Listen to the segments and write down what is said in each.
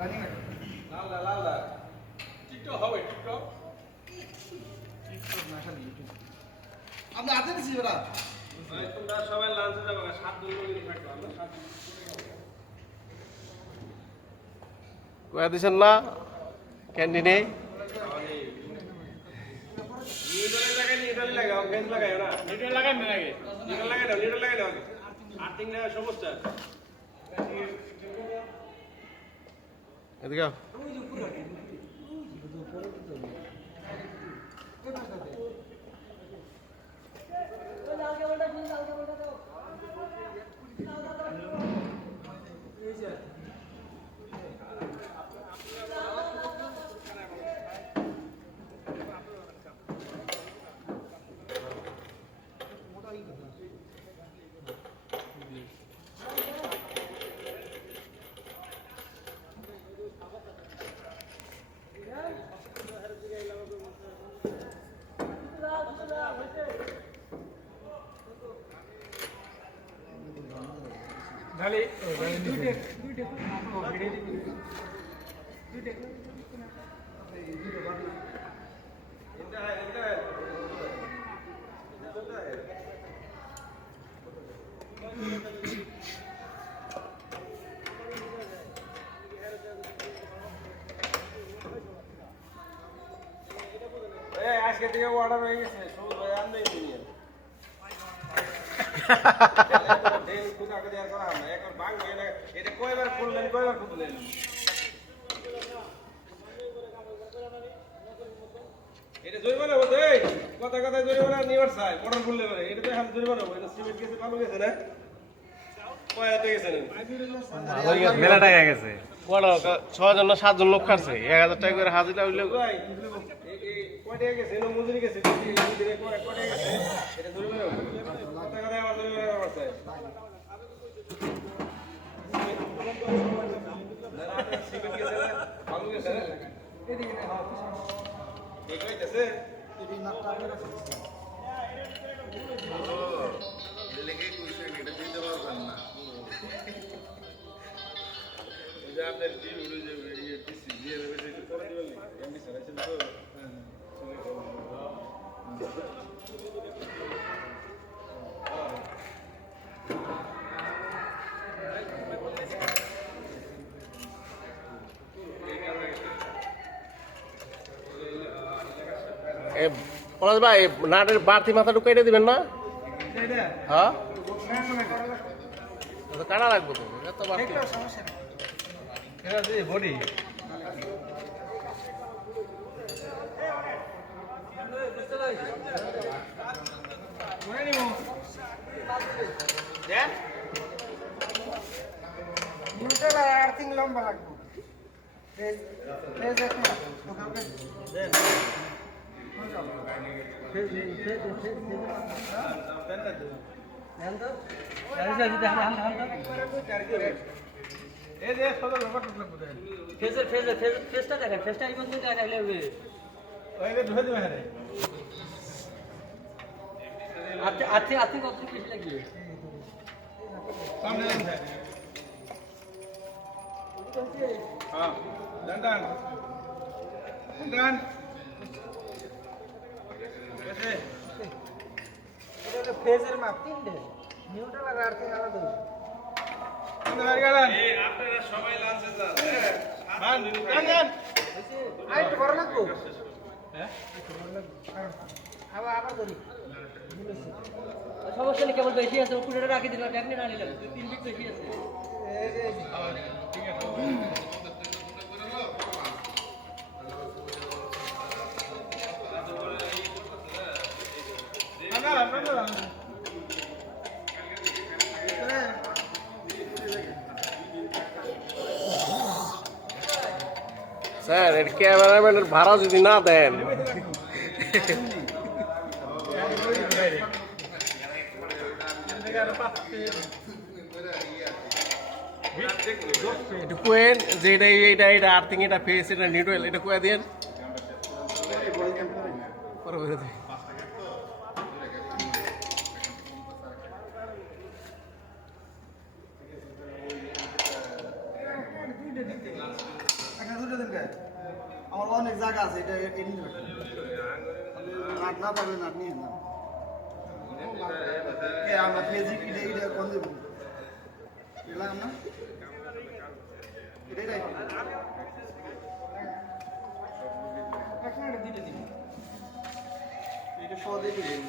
আমরা হাতে দিছি ওরা তোমরা সবাই লাঞ্চে যাবে 7 দিন করে থাকবো আমরা 7 দিন কয়া দিছেন না ক্যান্টিনে নিউটনের জায়গায় নিউটন লাগাও ফেন্স লাগাও না নিউটন লাগাই না আগে নিউটন লাগাই দাও আগে আর্থিং না সমস্যা এদিকে ঢালি আজকে থেকে অর্ডার হয়ে গেছে সবুজ ভাই আর নেই এটা কয়বার খুললেন কয়বার খুললেন এটা জরিমানা হতো কথা কথায় জরিমানা নিবার চাই অর্ডার খুললে পারে এটা তো এখন জরিমানা হবো এটা সিমেন্ট গেছে ভালো গেছে না কয় হাতে গেছে মেলা টাকা গেছে ছয় জন না 7 জন লোক খাচ্ছে 1000 টাকা করে হাজিরা হইলে কয় টাকা গেছে মজুরি গেছে কয় টাকা গেছে এটা জরিমানা হবো কথা কথায় আমার জরিমানা নিবার চাই সিমেন্ট গেছে না ভালো গেছে না এদিকে না ঠিক হইতেছে এটি নাপটা করে রাখছি লেগে কইছেন এটা দিতে পারবেন না ওই যে আপনার জি ভিডিও যে পিসি দিয়ে দেবে সেটা করে দিবেন এমবি স্যার আছে তো পলাশ ভাই নাটের বাড়তি মাথাটুকু কেটে দিবেন না হ্যাঁ কাটা লাগবো তো এত বাড়তি বডি আর্থিং লম্বা লাগবে ফেজের মাপ 3 নিউটন লাগা আর্থিং আলাদা আপনারা সবাই লাঞ্চে যান আইট বড় লাগবো হ্যাঁ আবার করি সমস্যা নেই কেবল বেশি আছে পুরোটা রাখি দিলাম ক্যাবিনেট আনি লাগবে 3 ফিট বেশি আছে ঠিক আছে স্যার এর ক্যামেরাম্যানের ভাড়া যদি না দেন একটু কোয়েন যে এটা আর্থিং এটা ফেস এটা নিউট্রাল এটা কোয়া দেন পরে বলে দিই আমার অনেক জায়গা আছে এটা নিতে পারবেন নাট না পারলে নাট নিয়ে না কে আমরা পেজি এটা কোন দেব এলাম না এটাই রাখি একটা দিতে দিন এটা সদে দিই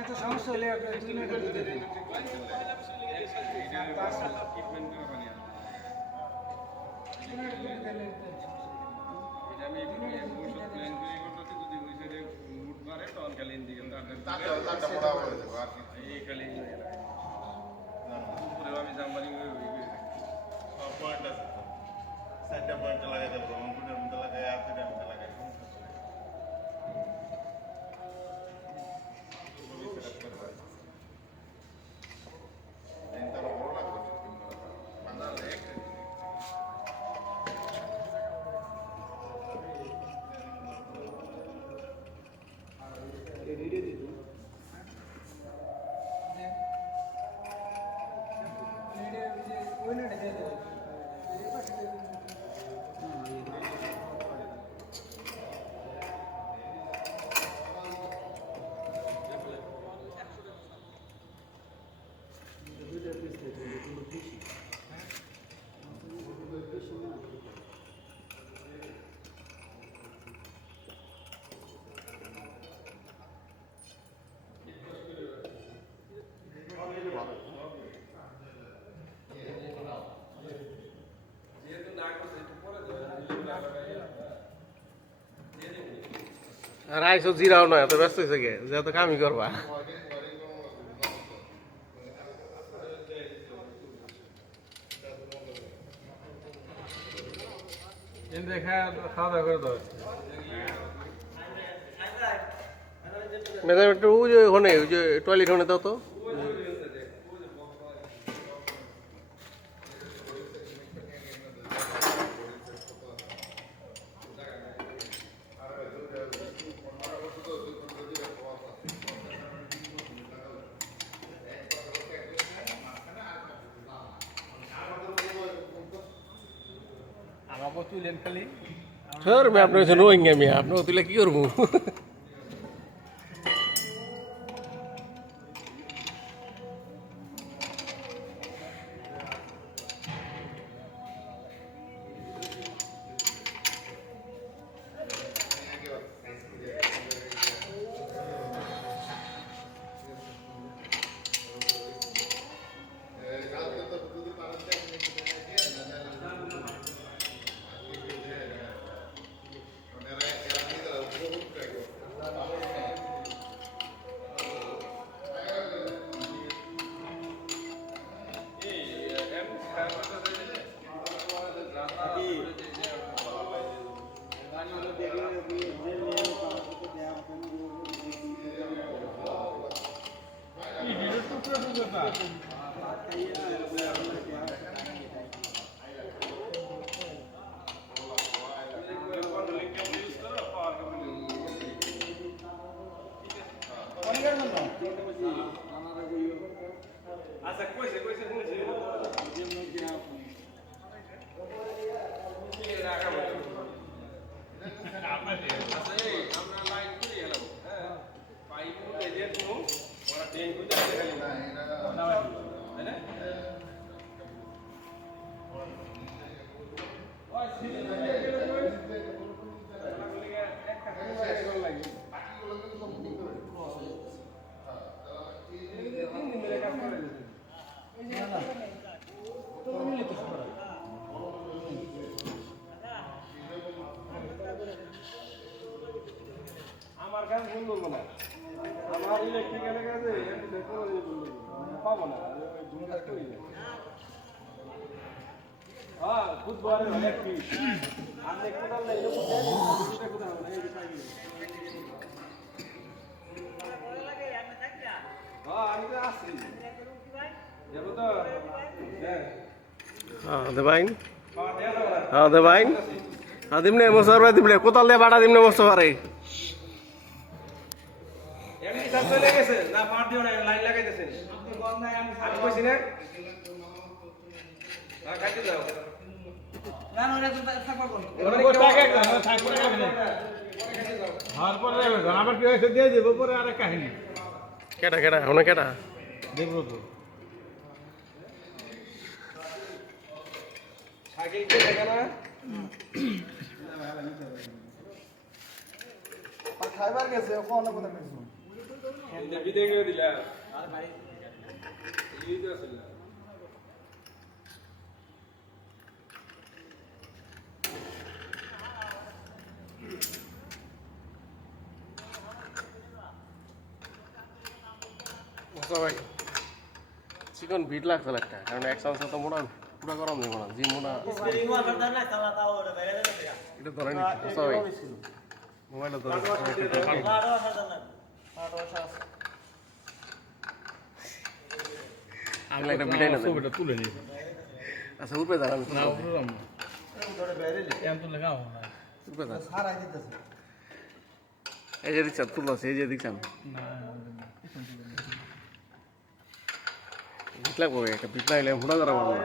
একটা সমস্যা হলে আপনি দুই মিনিট দিতে দিন আর আইসো জিরাও না এত ব্যস্ত হয়েছে গে যে এত কামই করবা খাওয়া দাওয়া করে দাও ম্যাডাম একটু ওই যে ওখানে ওই যে টয়লেট ওখানে দাও তো আমাকে তুলেন খালি স্যার আমি আপনার কাছে রোহিঙ্গা মিয়া আপনাকে তুলে কি করবো আচ্ছা কইছে কইছে আমরা লাইন করে এলাম হ্যাঁ পাইপ দিয়ে দেবো ওরা ট্রেন করে আসে খালি তাই না ওই সিজন লাগে একটা করে লাগে আমার কাছে ভুল বলবো না আমার ইলেকট্রিক্যালের কাছে পাবো না হ্যাঁ বুধবার অনেক ফিস আর কোথাও না এরকম কোথাও না এই বিষয় হ্যাঁ আমি তো আসছি যাবো তো হ্যাঁ দে ভাই পাওয়া দেয়া যাবে না হ্যাঁ দে ভাই দিমনে মোসার ভাই দিমনে কোতাল দিয়ে বাড়া দিমনে বসতে পারে এমনি সব চলে গেছে না পার দিও না লাইন লাগাইতেছেন আমি কইছি না হ্যাঁ কাটি দাও না না ওরা তো থাকবার কোন আবার কি হয়েছে দিয়ে দেবো পরে আরেক কাহিনী কেটা কেটা ওনা কেটা দেখবো তো সাইকেল কে দেখা না খাইবার গেছে কোন কথা কইছো বিদায় করে দিলা এই তো আসলে মোসা ভাই চিকন ভিড় লাগছে একটা কারণ এক চান্স তো মোটা পুরা গরম নেই মোটা যে মোটা এটা ধরে নি মোসা ভাই মোবাইলটা ধরে আগলে একটা বিটাই না ছবিটা তুলে নি আচ্ছা উপরে দাঁড়ান না উপরে রাম এম তো লাগাও না উপরে দাঁড়ান সারাই দিতেছে এই যে দিচ্ছেন তুলছে এই যে দিচ্ছেন না ভিট লাগবে একটা ভিট লাগলে হুড়া করা পারবো না